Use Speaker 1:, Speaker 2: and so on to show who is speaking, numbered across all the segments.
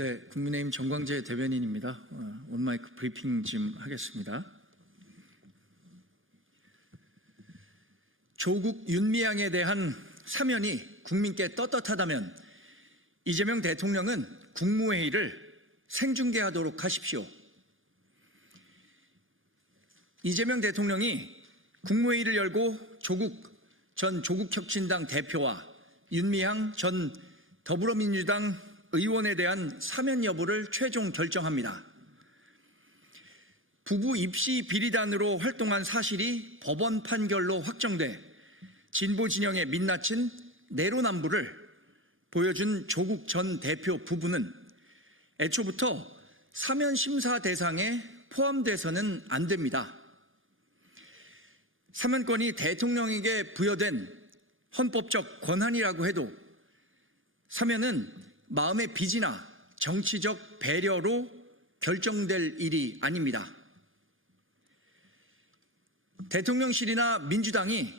Speaker 1: 네, 국민의힘 정광재 대변인입니다. 어, 온마이크 브리핑 좀 하겠습니다. 조국 윤미향에 대한 사면이 국민께 떳떳하다면 이재명 대통령은 국무회의를 생중계하도록 하십시오. 이재명 대통령이 국무회의를 열고 조국 전 조국혁신당 대표와 윤미향 전 더불어민주당 의원에 대한 사면 여부를 최종 결정합니다. 부부 입시 비리단으로 활동한 사실이 법원 판결로 확정돼 진보 진영에 민낯은 내로남불을 보여준 조국 전 대표 부부는 애초부터 사면 심사 대상에 포함돼서는 안 됩니다. 사면권이 대통령에게 부여된 헌법적 권한이라고 해도 사면은 마음의 빚이나 정치적 배려로 결정될 일이 아닙니다. 대통령실이나 민주당이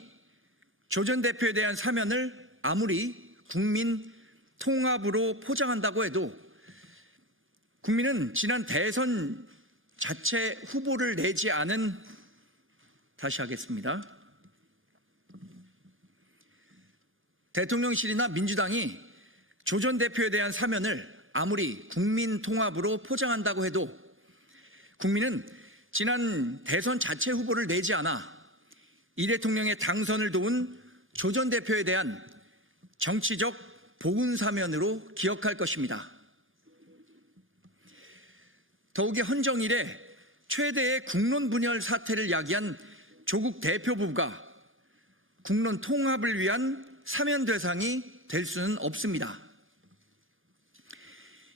Speaker 1: 조 전 대표에 대한 사면을 아무리 국민 통합으로 포장한다고 해도 국민은 지난 대선 자체 후보를 내지 않은 다시 하겠습니다. 대통령실이나 민주당이 조 전 대표에 대한 사면을 아무리 국민 통합으로 포장한다고 해도 국민은 지난 대선 자체 후보를 내지 않아 이 대통령의 당선을 도운 조 전 대표에 대한 정치적 보훈 사면으로 기억할 것입니다. 더욱이 헌정 이래 최대의 국론 분열 사태를 야기한 조국 대표 부부가 국론 통합을 위한 사면 대상이 될 수는 없습니다.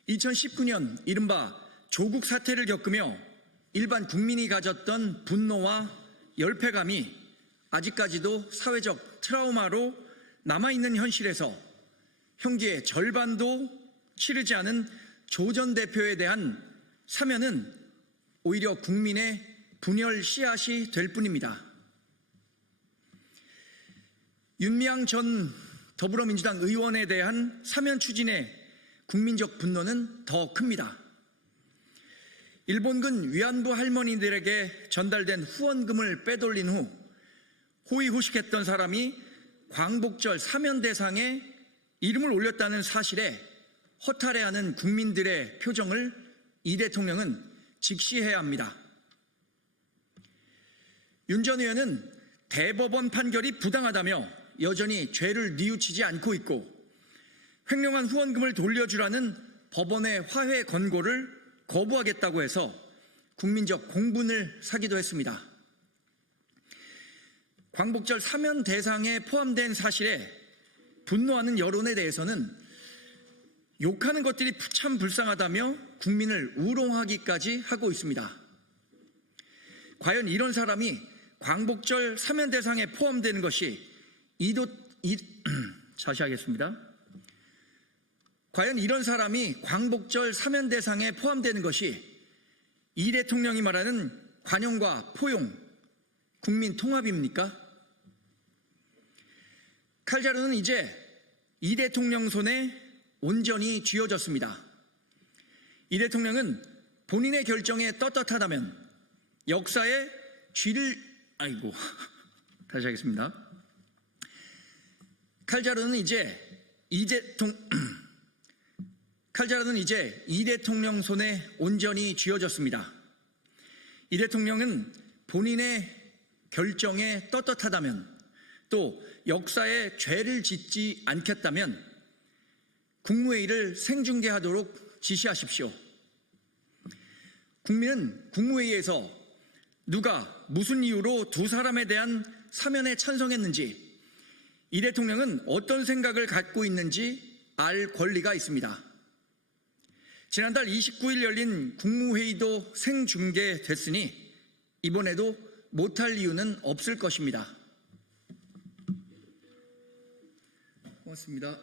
Speaker 1: 2019년 이른바 조국 사태를 겪으며 일반 국민이 가졌던 분노와 열패감이 아직까지도 사회적 트라우마로 남아있는 현실에서 형제의 절반도 치르지 않은 조 전 대표에 대한 사면은 오히려 국민의 분열 씨앗이 될 뿐입니다. 윤미향 전 더불어민주당 의원에 대한 사면 추진의 국민적 분노는 더 큽니다. 일본군 위안부 할머니들에게 전달된 후원금을 빼돌린 후 호의호식했던 사람이 광복절 사면 대상에 이름을 올렸다는 사실에 허탈해하는 국민들의 표정을 이 대통령은 직시해야 합니다. 윤 전 의원은 대법원 판결이 부당하다며 여전히 죄를 뉘우치지 않고 있고 횡령한 후원금을 돌려주라는 법원의 화해 권고를 거부하겠다고 해서 국민적 공분을 사기도 했습니다. 광복절 사면 대상에 포함된 사실에 분노하는 여론에 대해서는 욕하는 것들이 참 불쌍하다며 국민을 우롱하기까지 하고 있습니다. 과연 이런 사람이 광복절 사면 대상에 포함되는 것이 이도 이, 다시 하겠습니다. 과연 이런 사람이 광복절 사면 대상에 포함되는 것이 이 대통령이 말하는 관용과 포용, 국민 통합입니까? 칼자루는 이제 이 대통령 손에 온전히 쥐어졌습니다. 이 대통령은 본인의 결정에 떳떳하다면 역사의 쥐를 아이고 다시 하겠습니다. 칼자루는 이제 이 대통 칼자루는 이제 이 대통령 손에 온전히 쥐어졌습니다. 이 대통령은 본인의 결정에 떳떳하다면 또 역사에 죄를 짓지 않겠다면 국무회의를 생중계하도록 지시하십시오. 국민은 국무회의에서 누가 무슨 이유로 두 사람에 대한 사면에 찬성했는지 이 대통령은 어떤 생각을 갖고 있는지 알 권리가 있습니다. 지난달 29일 열린 국무회의도 생중계됐으니 이번에도 못할 이유는 없을 것입니다. 고맙습니다.